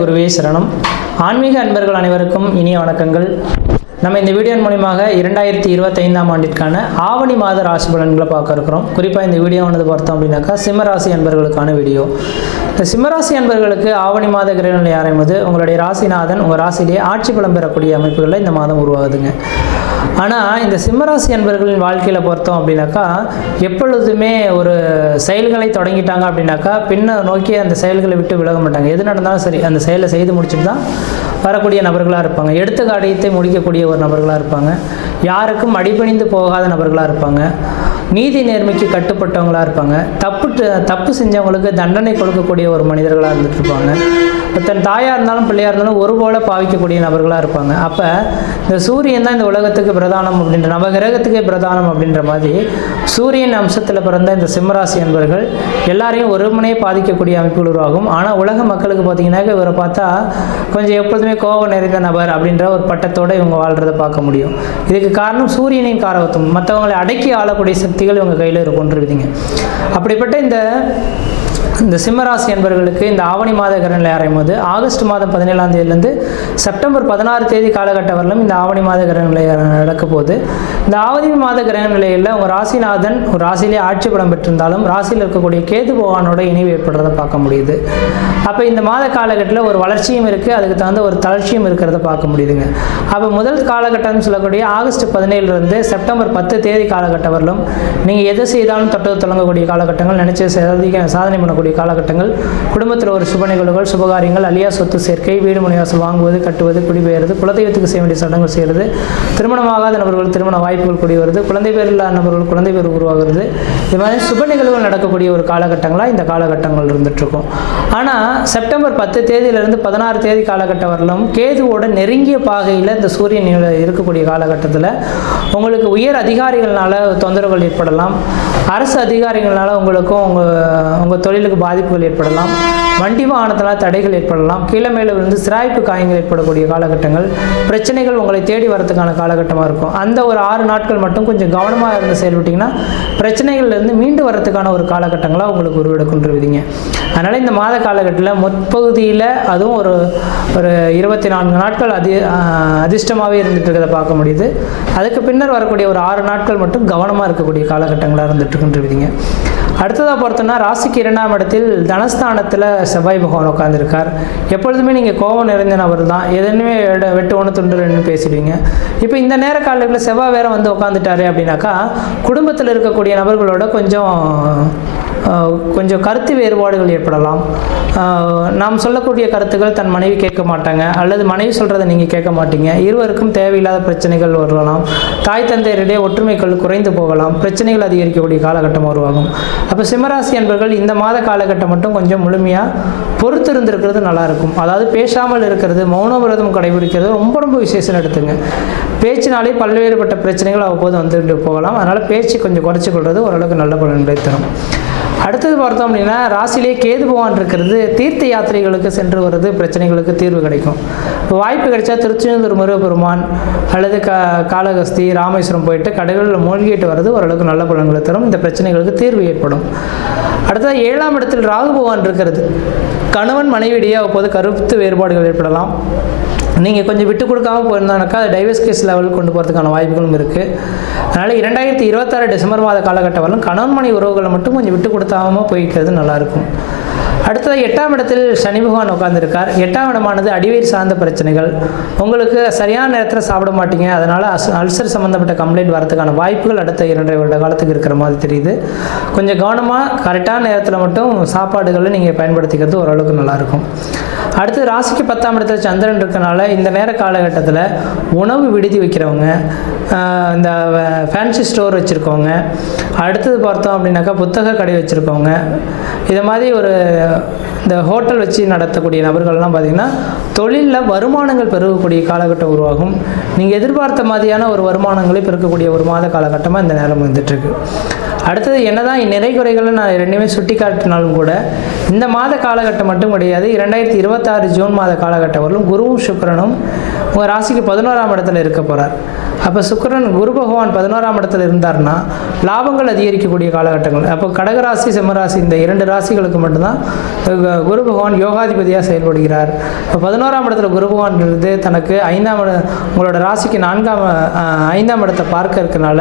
குருவே சரணம். ஆன்மீக அன்பர்கள் அனைவருக்கும் இனிய வணக்கங்கள். நம்ம இந்த வீடியோ மூலியமாக 2025ஆம் ஆண்டிற்கான ஆவணி மாத ராசி பலன்களை பார்க்க இருக்கிறோம். குறிப்பாக இந்த வீடியோவானது பார்த்தோம் அப்படின்னாக்கா சிம்மராசி அன்பர்களுக்கான வீடியோ. இந்த சிம்மராசி அன்பர்களுக்கு ஆவணி மாத கிரகநிலை ஆரம்பித்து உங்களுடைய ராசிநாதன் உங்கள் ராசியிலேயே ஆட்சி பலம் பெறக்கூடிய அமைப்புகளில் இந்த மாதம் உருவாகுதுங்க. ஆனால் இந்த சிம்மராசி அன்பர்களின் வாழ்க்கையில் பார்த்தோம் அப்படின்னாக்கா எப்பொழுதுமே ஒரு செயல்களை தொடங்கிட்டாங்க அப்படின்னாக்கா பின்ன நோக்கி அந்த செயல்களை விட்டு விலக மாட்டாங்க. எது நடந்தாலும் சரி அந்த செயலை செய்து முடிச்சுட்டு தான் வரக்கூடிய நபர்களாக இருப்பாங்க. எடுத்த காரியத்தை முடிக்கக்கூடிய ஒரு நபர்களாக இருப்பாங்க. யாருக்கும் அடிபணிந்து போகாத நபர்களாக இருப்பாங்க. நீதி நேர்மைக்கு கட்டுப்பட்டவங்களாக இருப்பாங்க. தப்பு செஞ்சவங்களுக்கு தண்டனை கொடுக்கக்கூடிய ஒரு மனிதர்களாக இருந்துட்டு இருப்பாங்க. தன் தாயாக இருந்தாலும் பிள்ளையாக இருந்தாலும் ஒருபோல பாவிக்கக்கூடிய நபர்களாக இருப்பாங்க. அப்போ இந்த சூரியன் தான் இந்த உலகத்துக்கு பிரதானம் அப்படின்ற நவகிரகத்துக்கே பிரதானம் அப்படின்ற மாதிரி சூரியன் அம்சத்தில் பிறந்த இந்த சிம்மராசி அன்பர்கள் எல்லாரையும் ஒருமனையே பாதிக்கக்கூடிய அமைப்புகள் உருவாகும். ஆனால் உலக மக்களுக்கு பார்த்தீங்கன்னாக்க இவரை பார்த்தா கொஞ்சம் எப்பொழுதுமே கோபம் நிறைந்த நபர் அப்படின்ற ஒரு பட்டத்தோடு இவங்க வாழ்கிறத பார்க்க முடியும். இதுக்கு காரணம் சூரியனின் காரகத்துவம். மற்றவங்களை அடக்கி ஆளக்கூடிய சக்திகள் இவங்க கையில் இருக்குன்றிருந்தீங்க. அப்படிப்பட்ட இந்த சிம்மராசி என்பவர்களுக்கு இந்த ஆவணி மாத கிரகநிலை ஆரம்பித்து ஆகஸ்ட் மாதம் 17ஆம் தேதியிலிருந்து செப்டம்பர் 16 தேதி காலகட்டம் வரலும் இந்த ஆவணி மாத கிரகநிலை நடக்க போகுது. இந்த ஆவணி மாத கிரகநிலையில் உங்கள் ராசிநாதன் ஒரு ராசியிலே ஆட்சி பலம் பெற்றிருந்தாலும் ராசியில் இருக்கக்கூடிய கேது பகவானோட இணைவு ஏற்படுறதை பார்க்க முடியுது. அப்போ இந்த மாத காலகட்டத்தில் ஒரு வளர்ச்சியும் இருக்குது, அதுக்கு தகுந்த ஒரு தளர்ச்சியும் இருக்கிறத பார்க்க முடியுதுங்க. அப்போ முதல் காலகட்டம்னு சொல்லக்கூடிய ஆகஸ்ட் 17 செப்டம்பர் 10 தேதி காலகட்டம் வரலும் நீங்கள் எதை செய்தாலும் தொட்டது தொடங்கக்கூடிய காலகட்டங்கள், நினைச்ச சாதனை பண்ணக்கூடிய காலகட்டங்கள், குடும்பத்தில் ஒரு சுப நிகழ்வுகள், சுபகாரியங்கள், அலியா சொத்து சேர்க்கை, வீடு மனைவாசல் வாங்குவது, கட்டுவது, குடிபெயர்வது, குலதெய்வத்துக்கு செய்ய வேண்டிய சடங்குகள் செய்கிறது, திருமணமாகாத நபர்கள் திருமண வாய்ப்புகள் கூடி வருது, குழந்தை பேர் இல்லாத நபர்கள் குழந்தை பேர் உருவாகிறது. இது மாதிரி சுப நிகழ்வுகள் நடக்கக்கூடிய ஒரு காலகட்டங்களாக இந்த காலகட்டங்கள் இருந்துகிட்ருக்கும். ஆனால் செப்டம்பர் 10 தேதியிலிருந்து 16 தேதி காலகட்டம் வரலும் கேதுவோட நெருங்கிய பாகையில் இந்த சூரியன் இருக்கக்கூடிய காலகட்டத்தில் உங்களுக்கு உயர் அதிகாரிகள்னால தொந்தரவுகள் ஏற்படலாம். அரசு அதிகாரிகள்னால உங்களுக்கும் உங்கள் தொழிலுக்கு பாதிப்புகள் ஏற்படலாம். வண்டி வாகனத்தினால் தடைகள் ஏற்படலாம். கீழே மேலே விழுந்து சிராய்ப்பு காயங்கள் ஏற்படக்கூடிய காலகட்டங்கள், பிரச்சனைகள் உங்களை தேடி வரதுக்கான காலகட்டமாக இருக்கும். அந்த ஒரு 6 நாட்கள் மட்டும் கொஞ்சம் கவனமாக இருந்து செயல்பட்டிங்கன்னா பிரச்சனைகள்லேருந்து மீண்டு வரதுக்கான ஒரு காலகட்டங்களாக உங்களுக்கு உருவெடுக்கின்றீங்க. அதனால் இந்த மாத காலகட்டத்தில் முற்பகுதியில் அதுவும் ஒரு 24 நாட்கள் அதிர்ஷ்டமாகவே இருந்துட்டு இருக்கிறத பார்க்க முடியுது. அதுக்கு பின்னர் வரக்கூடிய ஒரு 6 நாட்கள் மட்டும் கவனமாக இருக்கக்கூடிய காலகட்டங்களாக இருந்துட்டு இருக்கின்றீங்க. அடுத்ததாக பார்த்தோன்னா ராசிக்கு 2ஆம் இடத்தில் தனஸ்தானத்தில் செவ்வாய் பகவான் உட்காந்துருக்கார். எப்பொழுதுமே நீங்கள் கோபம் நிறைந்த நபர் தான், எதுவுமே வெட்டு ஒன்று துண்டு ரெண்டுன்னு பேசிடுவீங்க. இப்போ இந்த நேர காலங்களில் செவ்வாய் வேற வந்து உட்காந்துட்டாரு அப்படின்னாக்கா குடும்பத்தில் இருக்கக்கூடிய நபர்களோட கொஞ்சம் கருத்து வேறுபாடுகள் ஏற்படலாம். நாம் சொல்லக்கூடிய கருத்துக்கள் தன் மனைவி கேட்க மாட்டாங்க, அல்லது மனைவி சொல்கிறத நீங்கள் கேட்க மாட்டீங்க. இருவருக்கும் தேவையில்லாத பிரச்சனைகள் வரலாம். தாய் தந்தையரிடையே ஒற்றுமைகள் குறைந்து போகலாம். பிரச்சனைகள் அதிகரிக்கக்கூடிய காலகட்டம் உருவாகும். அப்போ சிம்மராசி என்பவர்கள் இந்த மாத காலகட்டம் மட்டும் கொஞ்சம் முழுமையாக பொறுத்து இருந்திருக்கிறது நல்லாயிருக்கும். அதாவது பேசாமல் இருக்கிறது, மௌன விரதம் கடைபிடிக்கிறது ரொம்ப விசேஷம் எடுத்துங்க. பேச்சினாலே பல்வேறுபட்ட பிரச்சனைகள் அவ்வப்போது வந்துட்டு போகலாம். அதனால் பேச்சு கொஞ்சம் குறைச்சி கொள்வது ஓரளவுக்கு நல்ல பலன்களை தரும். அடுத்தது பார்த்தோம் அப்படின்னா ராசியிலே கேது பகவான் இருக்கிறது. தீர்த்த யாத்திரைகளுக்கு சென்று வருது பிரச்சனைகளுக்கு தீர்வு கிடைக்கும். இப்போ வாய்ப்பு கிடைச்சா திருச்செந்தூர் முருகப்பெருமான் அல்லது காளகஸ்தி, ராமேஸ்வரம் போயிட்டு கடைகளில் மூழ்கிட்டு வர்றது ஓரளவுக்கு நல்ல பலன்களை தரும். இந்த பிரச்சனைகளுக்கு தீர்வு ஏற்படும். அடுத்தது 7ஆம் இடத்தில் ராகு பகவான் இருக்கிறது. கணவன் மனைவியிடையே அப்போது கருத்து வேறுபாடுகள் ஏற்படலாம். நீங்கள் கொஞ்சம் விட்டு கொடுக்காமல் போயிருந்தானாக்கா அது டைவர்ஸ் கேஸ் லெவலுக்கு கொண்டு போகிறதுக்கான வாய்ப்புகளும் இருக்குது. அதனால் 2026 டிசம்பர் மாத காலகட்டம் வரலும் கணவன் மனைவி உறவுகளை மட்டும் கொஞ்சம் விட்டு கொடுத்தாமல் போய்க்கிறது நல்லாயிருக்கும். அடுத்தது 8ஆம் இடத்தில் சனி பகவான் உட்காந்துருக்கார். 8ஆம் இடமானது அடிவயிறு சார்ந்த பிரச்சனைகள். உங்களுக்கு சரியான நேரத்தில் சாப்பிட மாட்டீங்க, அதனால் அல்சர் சம்மந்தப்பட்ட கம்ப்ளைண்ட் வரதுக்கான வாய்ப்புகள் அடுத்த 2.5 வருட காலத்துக்கு இருக்கிற மாதிரி தெரியுது. கொஞ்சம் கவனமாக கரெக்டான நேரத்தில் மட்டும் சாப்பாடுகளை நீங்கள் பயன்படுத்திக்கிறது ஓரளவுக்கு நல்லாயிருக்கும். அடுத்து ராசிக்கு 10ஆம் இடத்துல சந்திரன் இருக்கனால இந்த நேர காலகட்டத்தில் உணவு விடுதி வைக்கிறவங்க, இந்த ஃபேன்சி ஸ்டோர் வச்சுருக்கவங்க, அடுத்தது பார்த்தோம் அப்படின்னாக்கா புத்தக கடை வச்சுருக்கவங்க, இதை மாதிரி இந்த ஹோட்டல் வச்சு நடத்தக்கூடிய நபர்கள்லாம் பார்த்திங்கன்னா தொழிலில் வருமானங்கள் பெருகக்கூடிய காலகட்டம் உருவாகும். நீங்கள் எதிர்பார்த்த மாதிரியான ஒரு வருமானங்களை பெருக்கக்கூடிய ஒரு மாத காலகட்டமாக இந்த நேரம் வந்துட்டுருக்கு. அடுத்தது என்னதான் நிறை குறைகளை நான் ரெண்டுமே சுட்டி காட்டினாலும் கூட இந்த மாத காலகட்டம் மட்டும் கிடையாது. 2026 ஜூன் மாத காலகட்டம் வரலும் குருவும் சுக்கிரனும் உங்கள் ராசிக்கு 11ஆம் இடத்துல இருக்க போகிறார். அப்போ சுக்கிரன் குரு பகவான் 11ஆம் இடத்துல இருந்தார்னா லாபங்கள் அதிகரிக்கக்கூடிய காலகட்டங்கள். அப்போ கடகராசி சிம்மராசி இந்த 2 ராசிகளுக்கு மட்டும்தான் குரு பகவான் யோகாதிபதியாக செயல்படுகிறார். இப்போ 11ஆம் இடத்துல குரு பகவான் இருந்து தனக்கு உங்களோட ராசிக்கு 5ஆம் இடத்தை பார்க்க இருக்கனால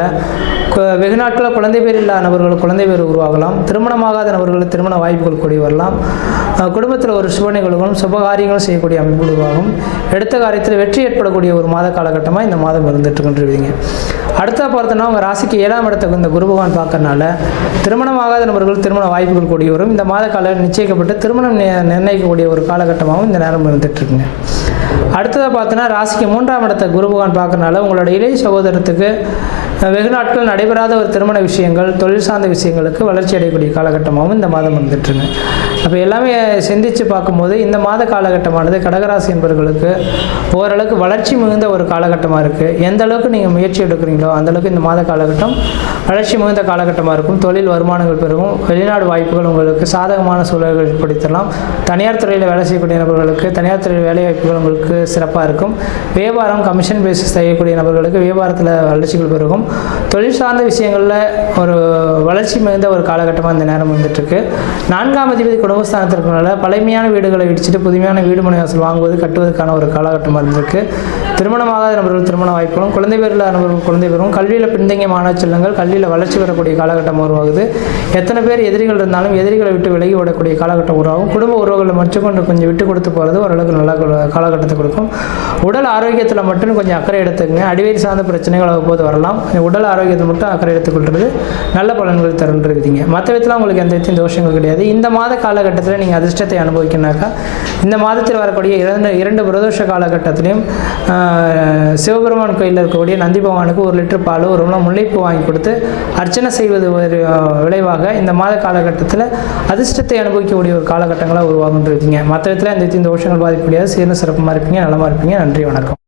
வெகு நாட்களில் குழந்தை பேர் இல்லாத நபர்கள் குழந்தை பேர் உருவாகலாம். திருமணமாகாத நபர்கள் திருமண வாய்ப்புகள் கூடி வரலாம். குடும்பத்தில் ஒரு சுப நிகழ்வுகளும் சுபகாரியங்களும் செய்யக்கூடிய அமைப்பு உருவாகும். எடுத்த காரியத்தில் வெற்றி ஏற்படக்கூடிய ஒரு மாத காலகட்டமாக இந்த மாதம் இருந்துட்டு கொண்டிருவீங்க. அடுத்த பார்த்தோன்னா உங்கள் ராசிக்கு 7ஆம் இடத்துக்கு இந்த குரு பகவான் பார்க்கறனால திருமணமாகாத நபர்கள் திருமண வாய்ப்புகள் கூடி வரும். இந்த மாத கால நிச்சயிக்கப்பட்டு திருமணம் நிர்ணயிக்கக்கூடிய ஒரு காலகட்டமாகவும் இந்த நேரம் இருந்துகிட்ருக்குங்க. அடுத்ததாக பார்த்தோன்னா ராசிக்கு 3ஆம் இடத்தை குரு பகவான் பார்க்கறனால உங்களோட இளைய சகோதரத்துக்கு வெகு நாட்கள் நடைபெறாத ஒரு திருமண விஷயங்கள் தொழில் சார்ந்த விஷயங்களுக்கு வளர்ச்சி அடையக்கூடிய காலகட்டமாகவும் இந்த மாதம் வந்துட்டுருங்க. அப்போ எல்லாமே சிந்தித்து பார்க்கும்போது இந்த மாத காலகட்டமானது கடகராசி என்பவர்களுக்கு ஓரளவுக்கு வளர்ச்சி மிகுந்த ஒரு காலகட்டமாக இருக்குது. எந்த அளவுக்கு நீங்கள் முயற்சி எடுக்கிறீங்களோ அந்தளவுக்கு இந்த மாத காலகட்டம் வளர்ச்சி மிகுந்த காலகட்டமாக இருக்கும். தொழில் வருமானங்கள் பெருகும். வெளிநாடு வாய்ப்புகள் உங்களுக்கு சாதகமான சூழல்கள் ஏற்படுத்தலாம். தனியார் துறையில் வேலை செய்யக்கூடிய நபர்களுக்கு தனியார் துறையில் வேலை வாய்ப்புகள் உங்களுக்கு சிறப்பாக இருக்கும். வியாபாரம் கமிஷன் பேசிஸ் செய்யக்கூடிய நபர்களுக்கு வியாபாரத்தில் வளர்ச்சிகள் பெருகும். தொழில் சார்ந்த விஷயங்களில் ஒரு வளர்ச்சி மிகுந்த ஒரு காலகட்டமாக இந்த நேரம் வந்துட்டுருக்கு. 4ஆம் அதிபதி குடும்பஸ்தானத்திற்குனால பழமையான வீடுகளை இடிச்சிட்டு புதுமையான வீடு மனை வாசல் வாங்குவது கட்டுவதற்கான ஒரு காலகட்டமாக இருந்திருக்கு. திருமணமாகாத நபர்கள் திருமண வாய்ப்புகளும் குழந்தை பேர் இல்லாத நபர்கள் குழந்தை பேரும் கல்வியில் பின்தங்கிய மாணவ செல்வங்கள் கல்வியில் வளர்ச்சி பெறக்கூடிய காலகட்டம் உருவாகுது. எத்தனை பேர் எதிரிகள் இருந்தாலும் எதிரிகளை விட்டு விலகி விடக்கூடிய காலகட்டம் உருவாகும். குடும்ப உறவுகளை மட்டும் கொஞ்சம் விட்டு கொடுத்து போகிறது ஓரளவுக்கு நல்ல காலகட்டத்தை கொடுக்கும். உடல் ஆரோக்கியத்தில் மட்டும் கொஞ்சம் அக்கறை எடுத்துக்கங்க. அடிவயிறு சார்ந்த பிரச்சனைகள் அவ்வப்போது வரலாம். உடல் ஆரோக்கியத்தை மட்டும் அக்கறை எடுத்துக்கொள்வது நல்ல பலன்கள் தருன்றீங்க. மற்ற விதத்தில் உங்களுக்கு எந்த விதத்தையும் தோஷங்கள் கிடையாது. இந்த மாத காலகட்டத்தில் நீங்கள் அதிர்ஷ்டத்தை அனுபவிக்கணாக்கா இந்த மாதத்தில் வரக்கூடிய 2 பிரதோஷ காலகட்டத்திலையும் சிவபெருமான் கோயிலில் இருக்கக்கூடிய நந்தி பகவானுக்கு 1 லிட்டர் பால் 1 முழம் முல்லைப்பூ வாங்கி கொடுத்து அர்ச்சனை செய்வது விளைவாக இந்த மாத காலகட்டத்தில் அதிர்ஷ்டத்தை அனுபவிக்கக்கூடிய ஒரு காலகட்டங்களாக உருவாகுன்றீங்க. மற்ற விதத்தில் எந்த விதத்தையும் தோஷங்கள் பாதிக்க முடியாது. சீர்ன சிறப்புமாக இருப்பீங்க. நலமாக இருப்பீங்க. நன்றி, வணக்கம்.